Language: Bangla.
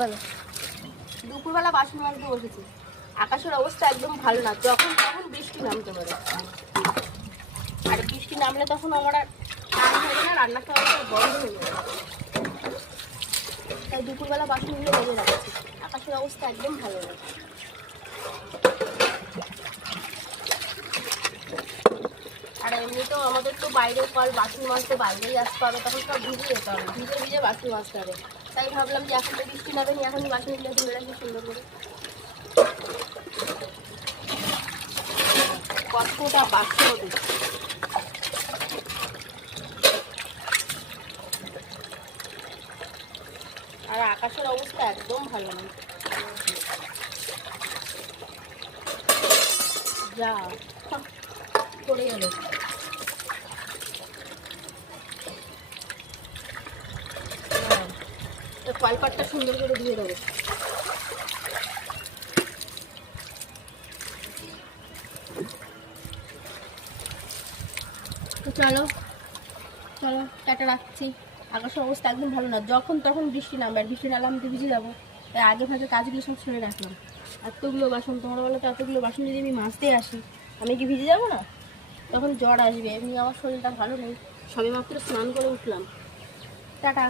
বলো। দুপুরবেলা বাসন মাজতে বসেছি, আকাশের অবস্থা একদম ভালো না, যখন তখন বৃষ্টি নামতে পারে। আর বৃষ্টি নামলে তখন আমার আর রান্না হবে না, রান্না খাওয়া বন্ধ হয়ে যাবে। তাই দুপুরবেলা বাসনগুলো মেজে রাখছি, আকাশের অবস্থা একদম ভালো না। আর এমনিতেও আমাদের তো বাইরে কল, বাসন মাজতে বাইরেই আসতে হবে, তখন সব ভিজে যেতে হবে, ভিজে ভিজে বাসন মাজতে হবে। তাই ভাবলাম যে এখন তো বৃষ্টি নামে নি, এখনই বাসনগুলো ধুয়ে রাখি সুন্দর করে। কতটা বাসন হবে, আর আকাশের অবস্থা একদম ভালো না। যা পড়ে গেল। কলপাটটা সুন্দর করে ধুয়ে দেবো। তো চলো চলো, টাটা, রাখছি। আকাশের অবস্থা একদম ভালো না, যখন তখন বৃষ্টি নামবে, আর বৃষ্টি নামলে আমি তো ভিজে যাবো। তাই আগে ভাগে কাজগুলো সব ছেড়ে রাখলাম। এতগুলো বাসন, তোমার বলো তো, এতগুলো বাসন যদি আমি মাজতে আসি, আমি কি ভিজে যাবো না? তখন জ্বর আসবে। এমনি আমার শরীরটা ভালো নেই, সবে মাত্র স্নান করে উঠলাম। টাটা।